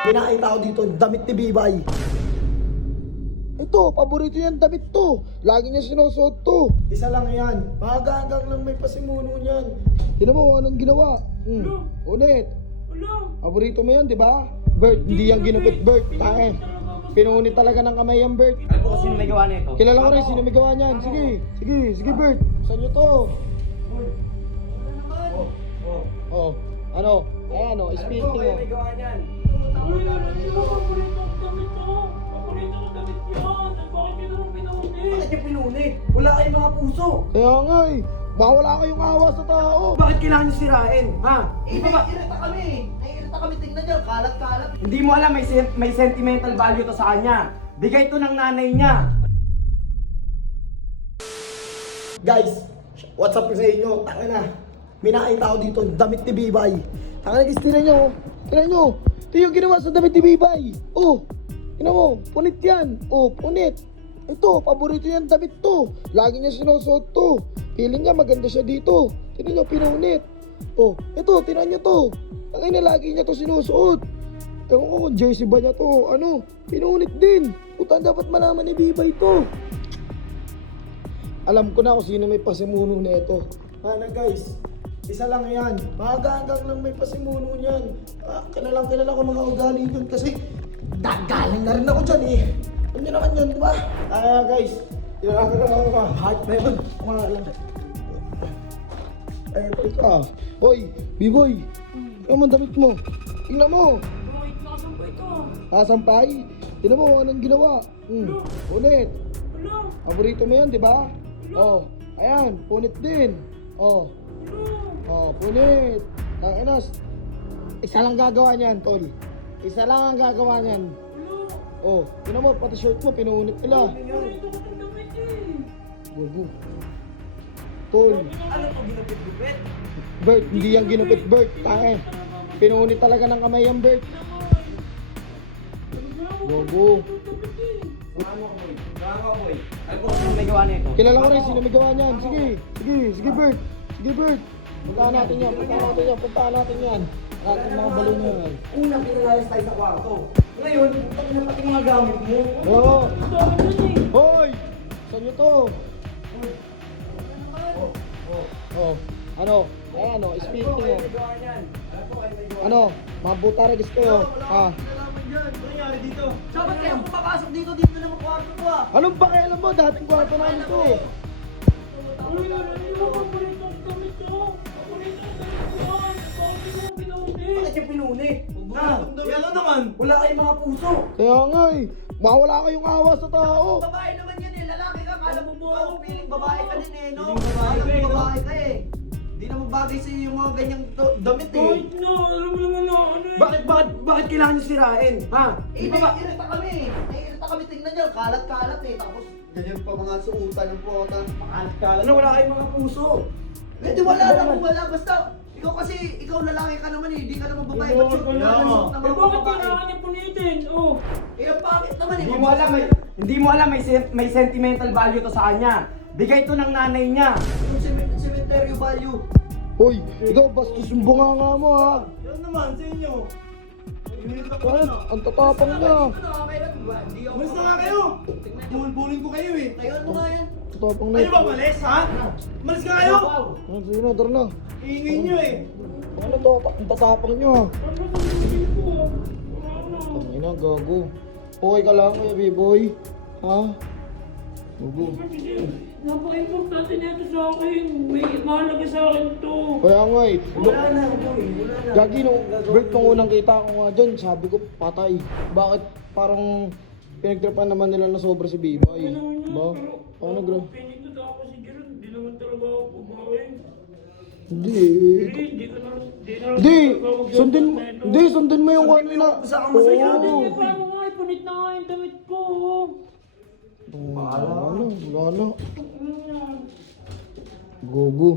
May nakita ako dito, damit ni Bibay. Ito, paborito niyan damit to. Lagi niya sinusuot to. Isa lang yan. Maaga hanggang lang may pasimuno niyan. Tignan mo, anong ginawa? Ulit. Paborito mo yan, di ba? Bert, hindi yan ginupit, Bert. Tae. Pinunit talaga ng kamay yan, Bert. Alam ko kung sino may gawa nito. Kilala ko rin sino may gawa niyan. Sige, Bert. Saan nyo to? Oh, ano? Ayan o, speaking o. May gawa niyan. Bakit niya pinunit? Wala kayong mga puso. Kaya nga eh, mawala kayong awa sa tao. Bakit kailangan niyo sirain? Ha? Di ba ba? Naiirita kami, tingnan nyo, kalat-kalat. Hindi mo alam may sentimental value to sa kanya. Bigay to ng nanay niya. Guys, what's up sa inyo? Tanga na. May nakita ako dito, damit ni Bibay. Tanga na guys, tinan nyo. Tinan nyo. Ito yung ginawa sa damit ni Bibay. Oh, tinan mo, punit yan. Oh, punit. Ito, paborito yan damit to. Lagi niya sinusuot to. Feeling niya maganda siya dito. Tinan nyo, pinunit. Oh, ito, tinan nyo to. Tangay na lagi niya to sinusuot. Ewan ko kung jersey ba niya to. Ano, pinunit din. Puta, dapat malaman ni Bibay to. Alam ko na kung sino may pasimuno na ito. Mana guys, isa lang yan. Maaga hanggang lang may pasimuno niyan. Kilala ko mga ugali yun kasi galing na rin ako dyan eh. Alam niyo naman yun, di ba? Guys, heart na yun. Teka. Hoy, B-boy. Ano man damit mo? Tingnan mo. Sampay? Tingnan mo, anong ginawa? Ulit. Paborito mo yan, di ba? Oh, ayan, punit din. Oh, punit. Tanginas. Isa lang gagawa niyan, tol. Isa lang ang gagawa niyan. Oh, tingnan mo, pati short mo, pinunit nila. Bobo. Tol. Ano to ginupit-gupit? Bert, hindi yan ginupit, Bert. Tae. Pinunit talaga ng kamay yan, Bert. Bobo. Alam ko kung sino may gawa nito. Kilala ko rin sino may gawa niyan. Sige, Bert. Sige, Bert. Puntahan natin yan. Puntahan natin yan. Ating mga balon na yan. Una, pinalayas tayo sa kwarto. Ngayon, pati na pati mga gamit mo. Oo. Hoy! Saan nyo to? Oh. Ano? Ayan o, speaking o. Ano? Mabuta rin gusto kayo. Ha? Dapat kayo pumapasok dito naman kwarto ko ah. Anong pakialam mo? Dating kwarto namin to. Bakit niya pinunit? Yan naman. Wala kayong mga puso. Kaya nga eh. Mawala kayong awa sa tao. Babae naman yan eh, lalaki ka, kala mo ikaw, feeling babae ka din eh, no? Feeling babae Kala ka eh, mo no? babae ka eh. Di naman bagay sa iyo yung mga ganyang damit eh. Alam mo naman na ano eh. Bakit kailangan niyo sirain? Ha? Di ba ba? Naiirita kami. Naiirita kami, tingnan nyo, kalat-kalat eh. Tapos, ganyan pa mga suutan ng puta. Ano, wala kayong mga puso. Eh di wala lang kung wala, basta ikaw kasi, ikaw lalaki ka naman eh, di ka naman babae. Ba't suot Wala. na suot ng Eh mga bakit babae? kailangan niya punitin? Oh. Eh ang pangit naman eh. Hindi mo alam may sentimental value to sa kanya. Bigay to ng nanay niya. Yung cemetery value. Hoy, ikaw bastos yung bunganga mo ha. Yan naman sa inyo. Bakit? Ang tatapang niya. Umalis na nga kayo. Bulbulin ko kayo eh. Tayo mo nga yan. Tatapang na. Ano ba, malis ha? Umalis ka kayo. Sige na, tara na. Iingay nyo eh. Ano to? Ang tatapang niyo ha. Ano ba sabihin ko? Wala na. Tangina, gago. Okay ka lang, kuya B-boy. Ha? Gago. Napaka-importante nito sa akin. May mahalaga sa akin to. Kaya nga eh. Wala na, boy. Wala na. Gagi, nung Bert, nung unang kita ko nga dyan, sabi ko, patay. Bakit parang pinagtripan naman nila na sobra si Bibay? Ba? Ano, bro? Pinito na ako si Jeron. Hindi naman talaga ako pumain. Hindi. Hindi ka na. Hindi, sundin mo yung ano na. Sa masaya Oo. din. Paano nga? Ipunit na nga yung damit ko. Wala na. Gogo.